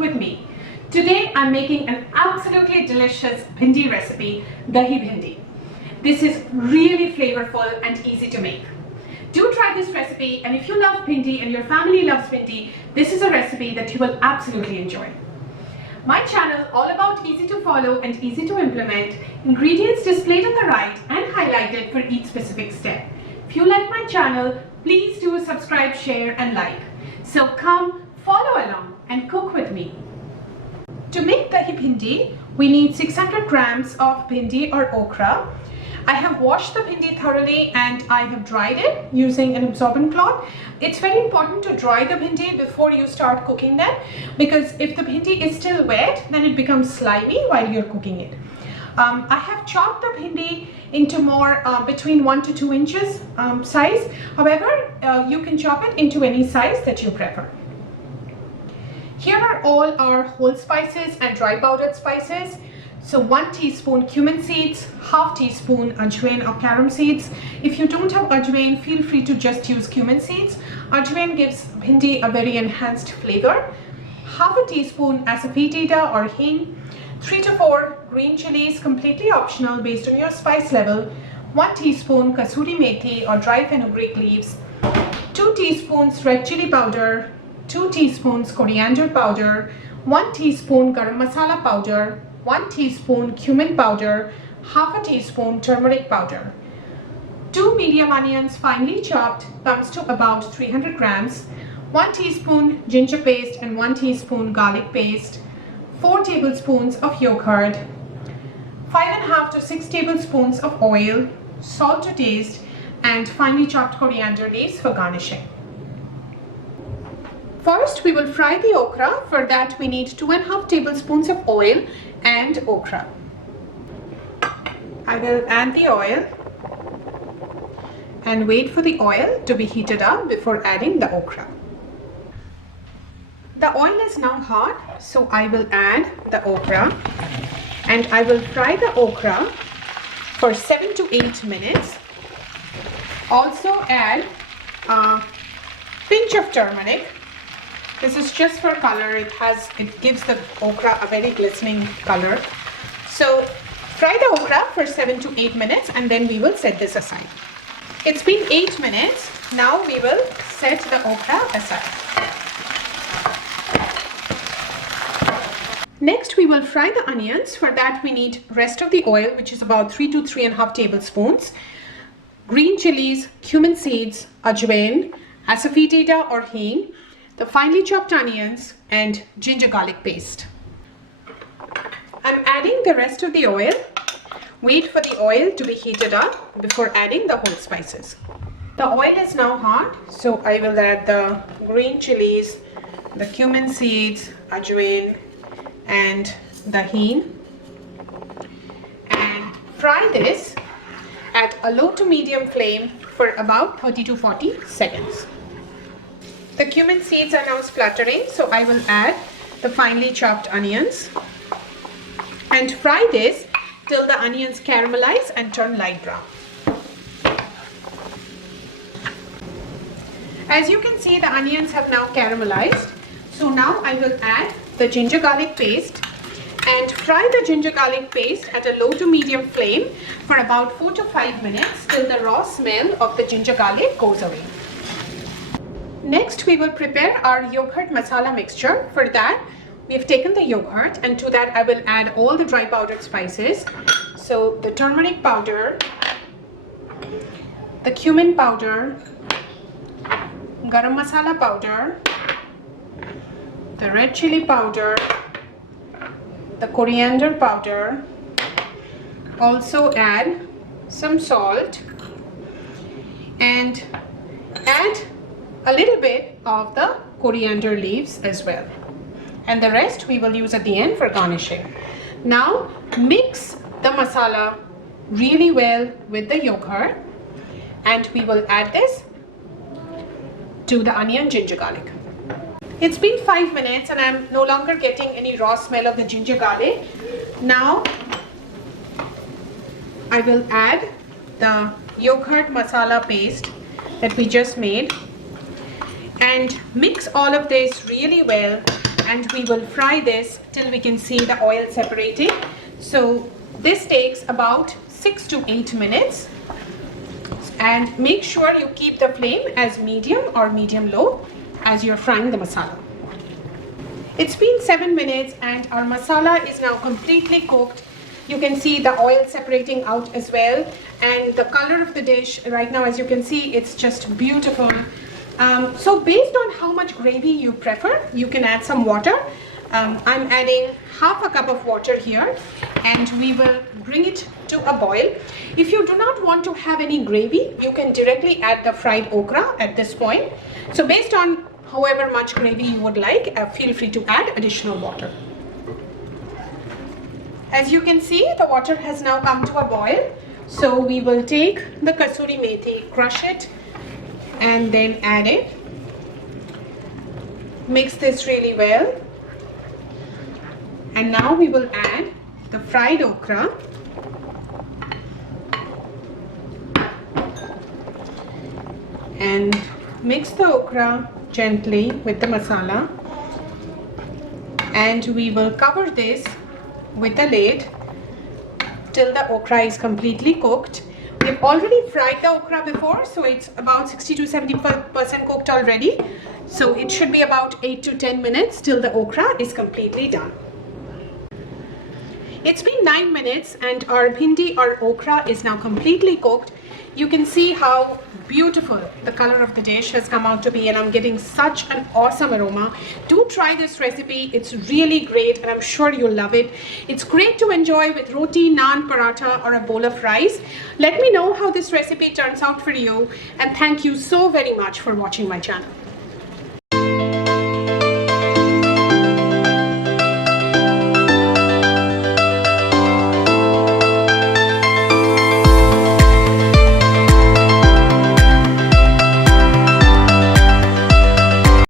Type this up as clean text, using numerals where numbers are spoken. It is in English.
with me. Today I'm making an absolutely delicious bhindi recipe, Dahi Bhindi. This is really flavorful and easy to make. Do try this recipe, and if you love bhindi and your family loves bhindi, this is a recipe that you will absolutely enjoy. My channel, all about easy to follow and easy to implement, ingredients displayed on the right and highlighted for each specific step. If you like my channel, please do subscribe, share and like. So come, follow along and cook with me. To make Dahi Bhindi, we need 600 grams of bhindi or okra. I have washed the bhindi thoroughly and I have dried it using an absorbent cloth. It's very important to dry the bhindi before you start cooking them, because if the bhindi is still wet, then it becomes slimy while you're cooking it. I have chopped the bhindi into more between 1 to 2 inches size. However, you can chop it into any size that you prefer. Here are all our whole spices and dry powdered spices. So 1 teaspoon cumin seeds, half teaspoon ajwain or carom seeds. If you don't have ajwain, feel free to just use cumin seeds. Ajwain gives bhindi a very enhanced flavor. Half a teaspoon asafoetida or hing. 3 to 4 green chilies, completely optional based on your spice level. 1 teaspoon kasuri methi or dry fenugreek leaves. 2 teaspoons red chili powder. 2 teaspoons coriander powder, 1 teaspoon garam masala powder, 1 teaspoon cumin powder, half a teaspoon turmeric powder. 2 medium onions finely chopped comes to about 300 grams, 1 teaspoon ginger paste and 1 teaspoon garlic paste, 4 tablespoons of yogurt, 5.5 to 6 tablespoons of oil, salt to taste, and finely chopped coriander leaves for garnishing. First, we will fry the okra. For that, we need 2.5 tablespoons of oil and okra. I will add the oil and wait for the oil to be heated up before adding the okra. The oil is now hot, so I will add the okra and I will fry the okra for 7 to 8 minutes. Also add a pinch of turmeric. This is just for color. It gives the okra a very glistening color. So fry the okra for 7 to 8 minutes and then we will set this aside. It's been 8 minutes. Now we will set the okra aside. Next we will fry the onions. For that we need rest of the oil, which is about 3 to 3.5 tablespoons. Green chilies, cumin seeds, ajwain, asafoetida or hing, the finely chopped onions and ginger garlic paste. I'm adding the rest of the oil. Wait for the oil to be heated up before adding the whole spices. The oil is now hot, so I will add the green chilies, the cumin seeds, ajwain and the hing, and fry this at a low to medium flame for about 30 to 40 seconds. The cumin seeds are now spluttering, so I will add the finely chopped onions and fry this till the onions caramelize and turn light brown. As you can see, the onions have now caramelized. So now I will add the ginger garlic paste and fry the ginger garlic paste at a low to medium flame for about 4 to 5 minutes till the raw smell of the ginger garlic goes away. Next, we will prepare our yogurt masala mixture. For that, we have taken the yogurt, and to that I will add all the dry powdered spices. So the turmeric powder, the cumin powder, garam masala powder, the red chili powder, the coriander powder. Also add some salt and add a little bit of the coriander leaves as well, and the rest we will use at the end for garnishing. Now mix the masala really well with the yogurt, and we will add this to the onion ginger garlic. It's been 5 minutes and I'm no longer getting any raw smell of the ginger garlic. Now I will add the yogurt masala paste that we just made and mix all of this really well and we will fry this till we can see the oil separating. So this takes about 6 to 8 minutes, and make sure you keep the flame as medium or medium low as you're frying the masala. It's been 7 minutes and our masala is now completely cooked. You can see the oil separating out as well, and the color of the dish right now, as you can see, it's just beautiful. So based on how much gravy you prefer, you can add some water. I'm adding half a cup of water here, and we will bring it to a boil. If you do not want to have any gravy, you can directly add the fried okra at this point. So based on however much gravy you would like, feel free to add additional water. As you can see, the water has now come to a boil. So we will take the kasuri methi, crush it, and then add it. Mix this really well. And now we will add the fried okra. And mix the okra gently with the masala. And we will cover this with a lid till the okra is completely cooked. We've already fried the okra before, so it's about 60 to 70% cooked already. So it should be about 8 to 10 minutes till the okra is completely done. It's been 9 minutes and our bhindi or okra is now completely cooked. You can see how beautiful the color of the dish has come out to be, and I'm getting such an awesome aroma. Do try this recipe. It's really great and I'm sure you'll love it. It's great to enjoy with roti, naan, paratha or a bowl of rice. Let me know how this recipe turns out for you, and thank you so very much for watching my channel.